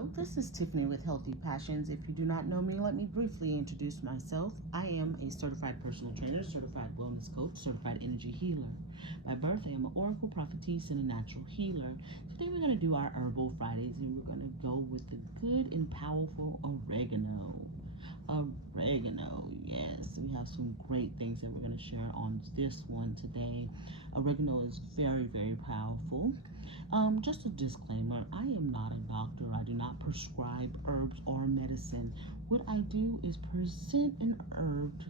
Hello, this is Tiffany with Healthy Passions. If you do not know me, let me briefly introduce myself. I am a certified personal trainer, certified wellness coach, certified energy healer. By birth, I am an oracle prophetess and a natural healer. Today we're going to do our Herbal Fridays and we're going to go with the good and powerful oregano. Oregano, yes, we have some great things that we're going to share on this one today. Oregano is very, very powerful. Just a disclaimer, I am not a doctor. I do not prescribe herbs or medicine. What I do is present an herb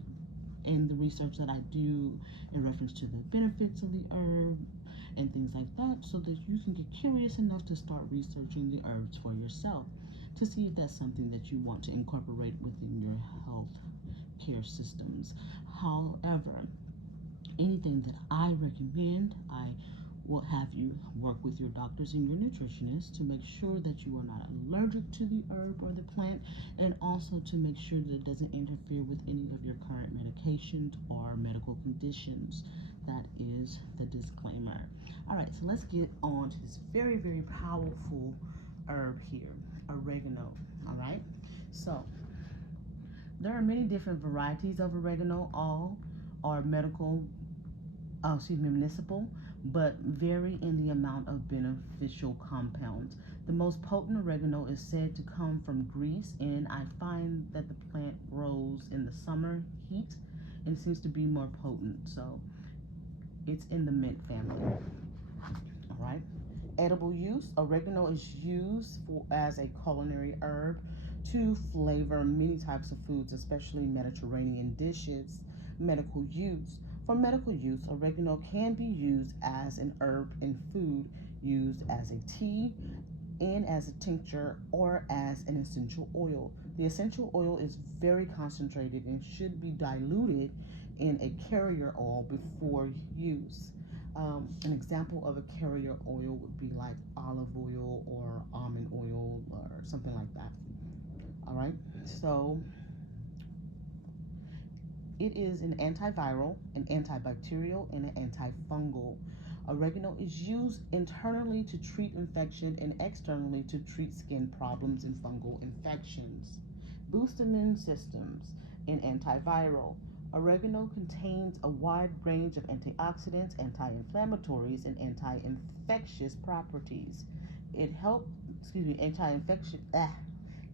and the research that I do in reference to the benefits of the herb and things like that, so that you can get curious enough to start researching the herbs for yourself to see if that's something that you want to incorporate within your health care systems. However, anything that I recommend, I will have you work with your doctors and your nutritionists to make sure that you are not allergic to the herb or the plant, and also to make sure that it doesn't interfere with any of your current medications or medical conditions. That is the disclaimer. All right, so let's get on to this very, very powerful herb here, oregano. All right, so there are many different varieties of oregano. All are municipal, but vary in the amount of beneficial compounds. The most potent oregano is said to come from Greece, and I find that the plant grows in the summer heat and seems to be more potent. So it's in the mint family. All right. Edible use. Oregano is used as a culinary herb to flavor many types of foods, especially Mediterranean dishes. Medical use. For medical use, oregano can be used as an herb in food, used as a tea, and as a tincture, or as an essential oil. The essential oil is very concentrated and should be diluted in a carrier oil before use. An example of a carrier oil would be like olive oil or almond oil or something like that. All right, so it is an antiviral, an antibacterial, and an antifungal. Oregano is used internally to treat infection and externally to treat skin problems and fungal infections. Boost immune systems and antiviral. Oregano contains a wide range of antioxidants, anti-inflammatories, and anti-infectious properties. It helps,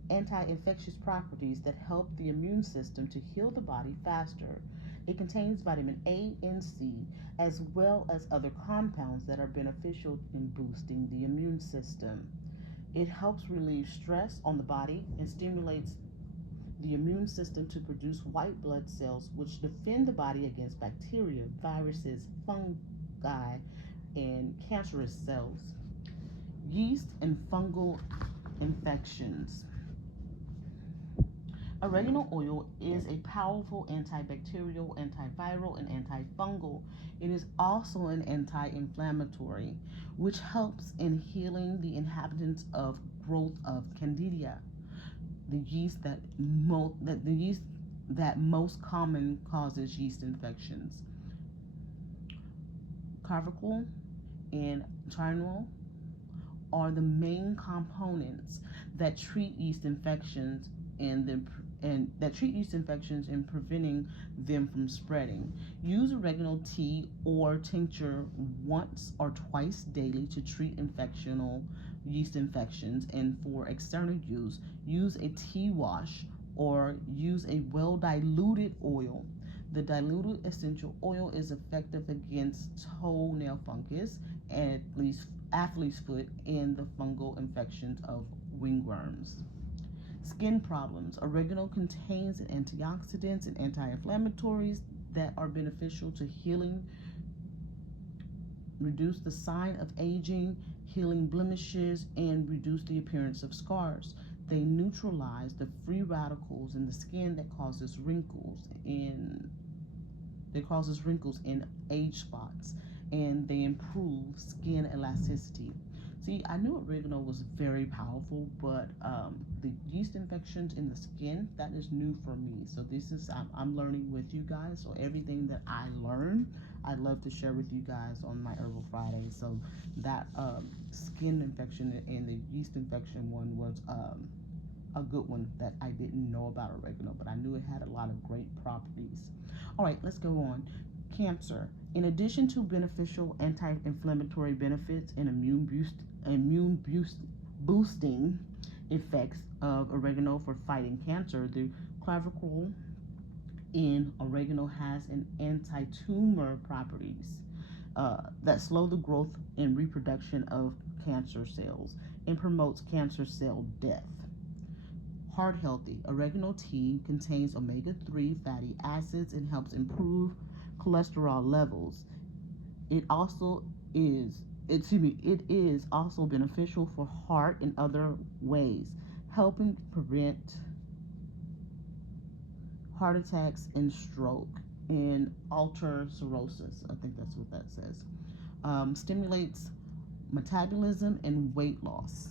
anti-infectious properties that help the immune system to heal the body faster. It contains vitamin A and C, as well as other compounds that are beneficial in boosting the immune system. It helps relieve stress on the body and stimulates the immune system to produce white blood cells, which defend the body against bacteria, viruses, fungi, and cancerous cells. Yeast and fungal infections. Oregano oil is a powerful antibacterial, antiviral, and antifungal. It is also an anti-inflammatory, which helps in healing the inhabitants of growth of candida, the yeast that most common causes yeast infections. Carvacrol and trinol are the main components that treat yeast infections and preventing them from spreading. Use oregano tea or tincture once or twice daily to treat yeast infections, and for external use a tea wash or use a well-diluted oil. The diluted essential oil is effective against toenail fungus, and athlete's foot, and the fungal infections of wingworms. Skin problems. Oregano contains antioxidants and anti-inflammatories that are beneficial to healing, reduce the sign of aging, healing blemishes, and reduce the appearance of scars. They neutralize the free radicals in the skin that causes wrinkles and age spots, and they improve skin elasticity. See, I knew oregano was very powerful, but the yeast infections in the skin, that is new for me. So I'm learning with you guys. So everything that I learn, I love to share with you guys on my Herbal Friday. So that skin infection and the yeast infection one was a good one that I didn't know about oregano, but I knew it had a lot of great properties. All right, let's go on. Cancer. In addition to beneficial anti-inflammatory benefits and boosting effects of oregano for fighting cancer, the clavicle in oregano has an anti-tumor properties that slow the growth and reproduction of cancer cells and promotes cancer cell death. Heart healthy. Oregano tea contains omega-3 fatty acids and helps improve cholesterol levels. It also is, it is also beneficial for heart in other ways, helping prevent heart attacks and stroke and alter cirrhosis. I think that's what that says. Stimulates metabolism and weight loss.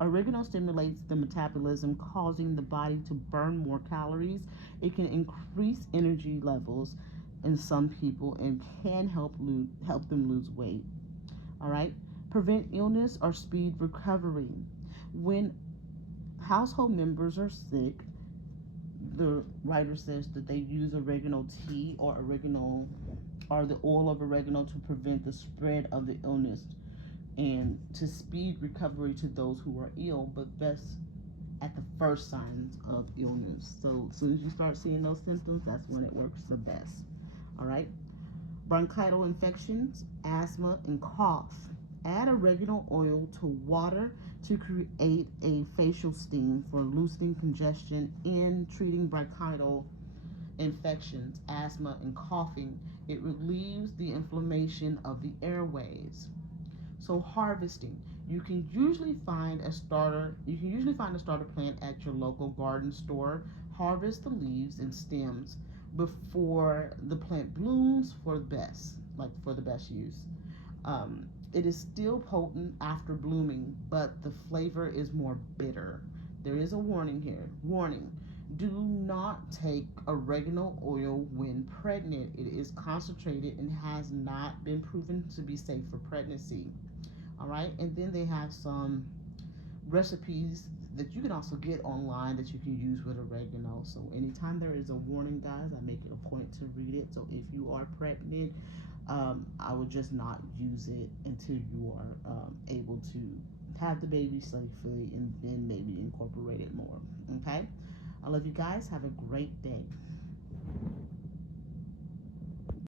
Oregano stimulates the metabolism, causing the body to burn more calories. It can increase energy levels in some people and can help them lose weight. All right. Prevent illness or speed recovery. When household members are sick, the writer says that they use oregano tea or oregano or the oil of oregano to prevent the spread of the illness and to speed recovery to those who are ill, but best at the first signs of illness. So as soon as you start seeing those symptoms, that's when it works the best. All right. Bronchial infections, asthma, and cough. Add oregano oil to water to create a facial steam for loosening congestion in treating bronchial infections, asthma, and coughing. It relieves the inflammation of the airways. So harvesting, you can usually find a starter plant at your local garden store. Harvest the leaves and stems before the plant blooms for the best use. It is still potent after blooming, but the flavor is more bitter. There is a warning here. Warning: do not take oregano oil when pregnant. It is concentrated and has not been proven to be safe for pregnancy. All right, and then they have some recipes that you can also get online that you can use with oregano. So anytime there is a warning, guys, I make it a point to read it. So if you are pregnant, I would just not use it until you are able to have the baby safely and then maybe incorporate it more. Okay, I love you guys. Have a great day.